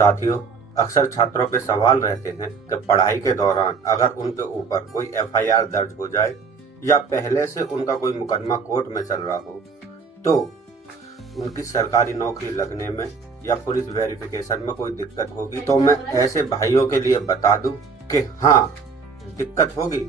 साथियों, अक्सर छात्रों पे सवाल रहते हैं कि पढ़ाई के दौरान अगर उनके ऊपर कोई एफआईआर दर्ज हो जाए या पहले से उनका कोई मुकदमा कोर्ट में चल रहा हो तो उनकी सरकारी नौकरी लगने में या पुलिस वेरिफिकेशन में कोई दिक्कत होगी। तो मैं ऐसे भाइयों के लिए बता दूं कि हाँ, दिक्कत होगी,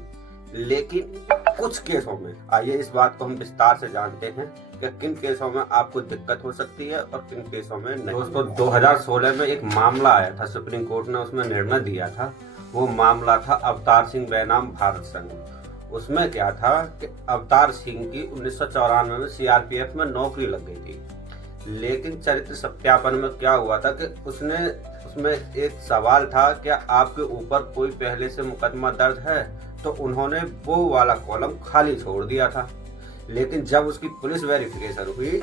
लेकिन कुछ केसों में। आइए इस बात को हम विस्तार से जानते हैं कि किन केसों में आपको दिक्कत हो सकती है और किन केसों में नहीं। दोस्तों, 2016 में एक मामला आया था, सुप्रीम कोर्ट ने उसमें निर्णय दिया था। वो मामला था अवतार सिंह बनाम भारत संघ। उसमें क्या था कि अवतार सिंह की 1994 में सीआरपीएफ में नौकरी लग गई थी, लेकिन चरित्र सत्यापन में क्या हुआ था कि उसमें एक सवाल था, क्या आपके ऊपर कोई पहले से मुकदमा दर्ज है? तो उन्होंने वो वाला कॉलम खाली छोड़ दिया था। लेकिन जब उसकी पुलिस वेरिफिकेशन हुई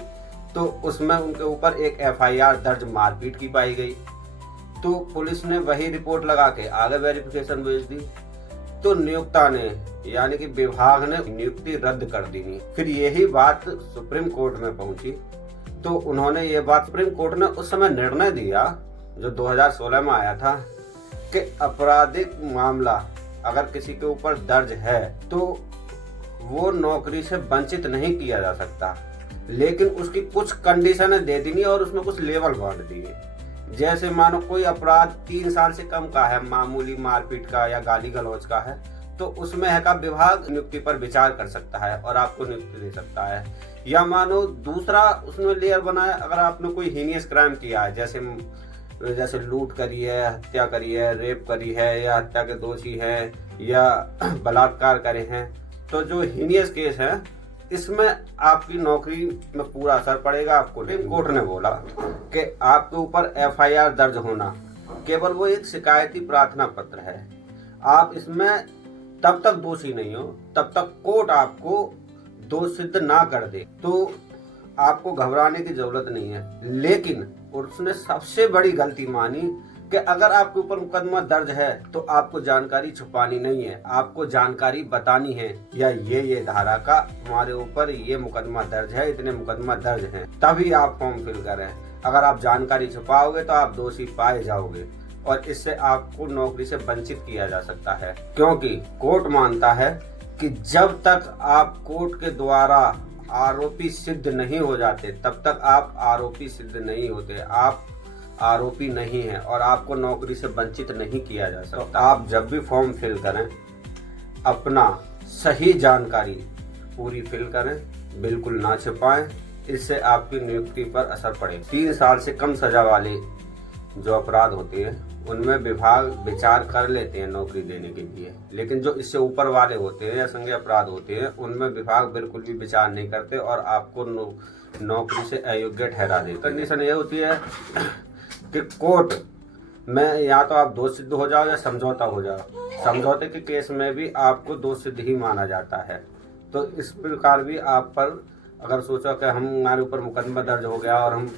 तो उसमें उनके ऊपर एक एफआईआर दर्ज मारपीट की पाई गई। तो पुलिस ने वही रिपोर्ट लगा के आगे वेरिफिकेशन भेज दी। तो नियोक्ता ने यानी कि विभाग ने नियुक्ति रद्द कर दी। फिर यही बात सुप्रीम कोर्ट में पहुंची तो उन्होंने ये बात, सुप्रीम कोर्ट ने उस समय निर्णय दिया जो 2016 में आया था कि आपराधिक मामला अगर किसी के ऊपर दर्ज है तो वो नौकरी से वंचित नहीं किया जा सकता, लेकिन उसकी कुछ कंडीशनें दे दी और उसमें कुछ लेवल बांट दिए। जैसे मानो कोई अपराध 3 साल से कम का है, मामूली मारपीट का या गाली गलौज का है, तो उसमें है का विभाग नियुक्ति पर विचार कर सकता है और आपको नियुक्ति दे सकता है। या मानो दूसरा उसमें लेयर बनाया, अगर आपने कोई हीनियस क्राइम किया है, जैसे लूट करी है, हत्या करी है, रेप करी है, या हत्या के दोषी है, या बलात्कार करे हैं, तो जो हीनियस केस है इसमें आपकी नौकरी में पूरा असर पड़ेगा। आपको सुप्रीम कोर्ट ने बोला कि आपके ऊपर एफआईआर दर्ज होना केवल वो एक शिकायती प्रार्थना पत्र है। आप इसमें तब तक दोषी नहीं हो तब तक कोर्ट आपको दोष सिद्ध ना कर दे, तो आपको घबराने की जरूरत नहीं है। लेकिन उसने सबसे बड़ी गलती मानी कि अगर आपके ऊपर मुकदमा दर्ज है तो आपको जानकारी छुपानी नहीं है, आपको जानकारी बतानी है, या ये धारा का हमारे ऊपर ये मुकदमा दर्ज है, इतने मुकदमा दर्ज हैं, तभी आप फॉर्म फिल करें। अगर आप जानकारी छुपाओगे तो आप दोषी पाए जाओगे और इससे आपको नौकरी से वंचित किया जा सकता है, क्योंकि कोर्ट मानता है कि जब तक आप कोर्ट के द्वारा आरोपी सिद्ध नहीं हो जाते तब तक आप आरोपी सिद्ध नहीं होते, आप आरोपी नहीं हैं और आपको नौकरी से वंचित नहीं किया जा सकता। तो आप जब भी फॉर्म फिल करें अपना सही जानकारी पूरी फिल करें, बिल्कुल ना छिपाएं, इससे आपकी नियुक्ति पर असर पड़े। 3 साल से कम सजा वाले जो अपराध होते हैं उनमें विभाग विचार कर लेते हैं नौकरी देने के लिए, लेकिन जो इससे ऊपर वाले होते हैं या संज्ञेय अपराध होते हैं उनमें विभाग बिल्कुल भी विचार नहीं करते और आपको नौकरी से अयोग्य ठहरा देते। कंडीशन ये होती है कि कोर्ट में या तो आप दोष सिद्ध हो जाओ या समझौता हो जाओ। समझौते के केस में भी आपको दोष सिद्ध ही माना जाता है। तो इस प्रकार भी आप पर अगर सोचो कि हमारे ऊपर मुकदमा दर्ज हो गया और हम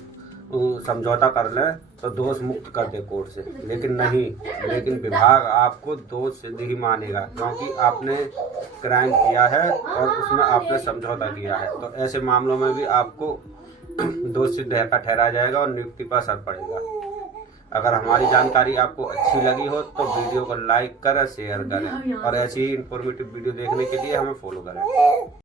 समझौता कर लें तो दोष मुक्त कर दे कोर्ट से, लेकिन नहीं, लेकिन विभाग आपको दोष सिद्ध ही मानेगा, क्योंकि आपने क्राइम किया है और उसमें आपने समझौता किया है। तो ऐसे मामलों में भी आपको दोष सिद्ध का ठहराया जाएगा और नियुक्ति पर असर पड़ेगा। अगर हमारी जानकारी आपको अच्छी लगी हो तो वीडियो को लाइक करें, शेयर करें और ऐसी ही इंफॉर्मेटिव वीडियो देखने के लिए हमें फॉलो करें।